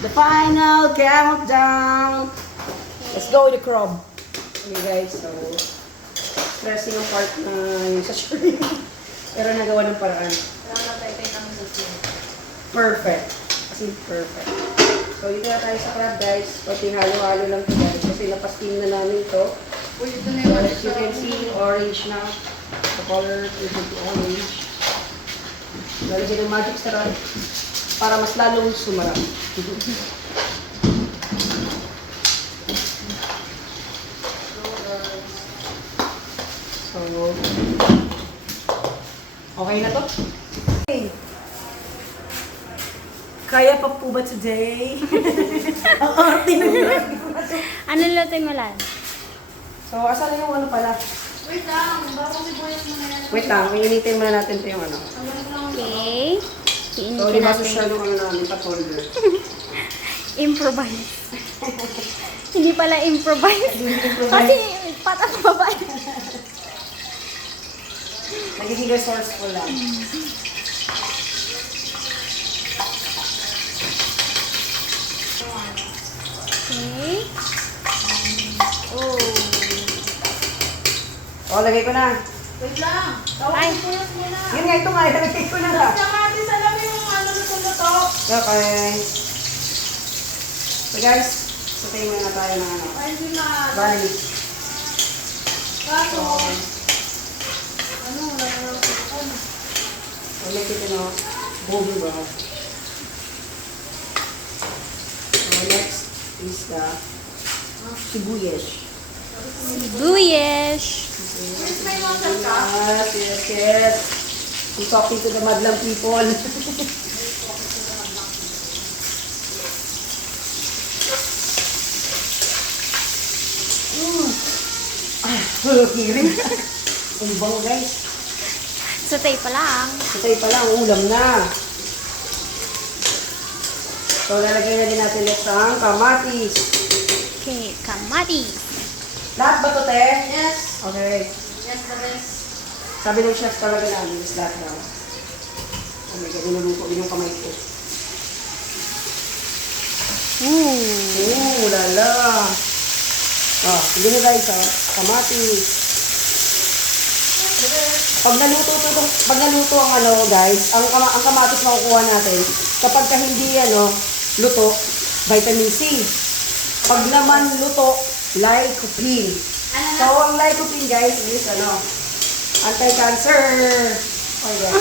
The final countdown. Let's go with the crab. Okay guys, so stressing ang part na yung sa shrimp. Pero nagawa ng paraan. Perfect. As in perfect. So dito na tayo sa crab guys. Pati halo-halo lang ito guys. Kasi napasting na namin ito. So as you can see, orange na. The color is orange. Lalagyan ng magic sarap para mas lalong sumarap. So, okay na to? Okay. Kaya pa po ba today? Ang arte na yun. Ano lutuin mo lang? So, asan na yung ano pala? Wait lang, bago sibuyas mo na yan. Wait lang, iinitin muna natin ito yung ano. Okay. So, Iinitin lima natin. social yung ano namin, patolder. Improvise. Hindi pala improvise. Kasi patas babae. Nagiging resourceful lang. Okay. Oh. O, lagay ko na. Wait lang. Ay. Sibuyas mo na. Yun nga, ito nga, ilagay ko na nga. Kamatis, alam mo yung ano luto-luto. Okay. So guys, satayin muna tayo ng ano. Ay, hindi na. Garlic. Kaso, So, ano, wala na lang ako. ulit ito no, golden brown. So next is the sibuyas. Sibuyas. Wait, may water ka? Yes, yes, yes. I'm talking to the madlang people. Hiring. Ang bango guys. Sutay pa lang. Patay pa lang, ulam na. So, lalagay na din natin next ang kamatis. Okay, kamati. Lahat ba to, te? Yes. Okay. Yes, the best. Sabi ng chef talaga namin, is lahat daw. Oh my God, niluluto din yung kamay ko. Ooh. Lala. Ah, sige na guys, kamatis. Pag naluto ang ano, guys, ang kamatis makukuha natin, kapag ka hindi luto, vitamin C. Pag naman luto, lycopene. So, ang lycopene, guys, is anti-cancer. Oh, yeah.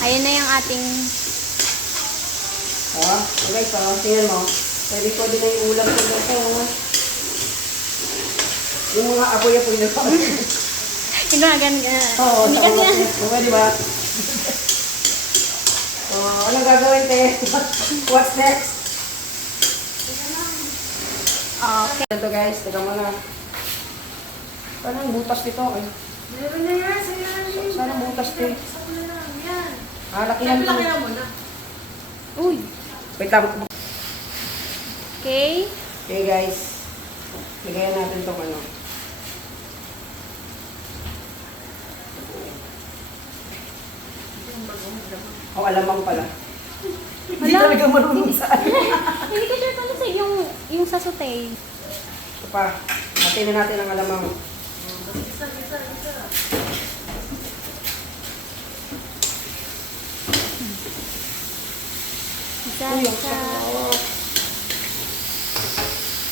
Ayun na yung ating Guys, tingnan mo. Pwede na yung ulam ko dito. Yung mga apoy-apoy na pa. hindi na ganyan. Oo, Hindi sa ganyan. Pwede ba? So, ano gagawin, te? What's next? Okay. Ito guys, teka mo na. Saan ang butas nito? Ay, Meron na yan. Sa'yo saan ang butas, te? Isa ko na lang. Yan. Lakihan to. Laki lang muna. Uy. Wait lang. Okay. Okay guys. Lagayan natin itong ano. Oh, alamang pala. Hindi Wala. talaga marunong sa ano. Hindi ko sure kung sa yung sa sutay. Ito pa. Natin na natin ang alamang. Isa. Isa, Uy, ang isa. sarap.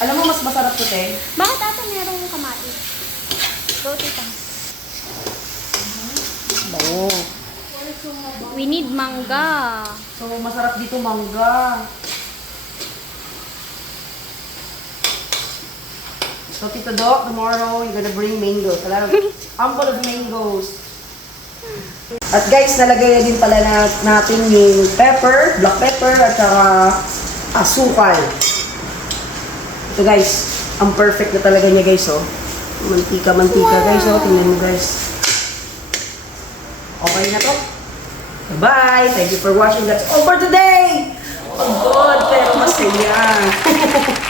Alam mo, mas masarap to, te. Bakit ata merong kamati? Go, tita. Bango. We need mangga. So, masarap dito mangga. So, Tito Doc, tomorrow, you're gonna bring mangoes. Ample of mangoes. At guys, nalagay na din pala natin yung pepper, black pepper, at saka asukal. Ito guys, ang perfect na talaga niya guys, oh. Mantika guys, oh. Tingnan mo guys. Okay na to. Bye! Thank you for watching. That's all for today! Oh God, pero masaya.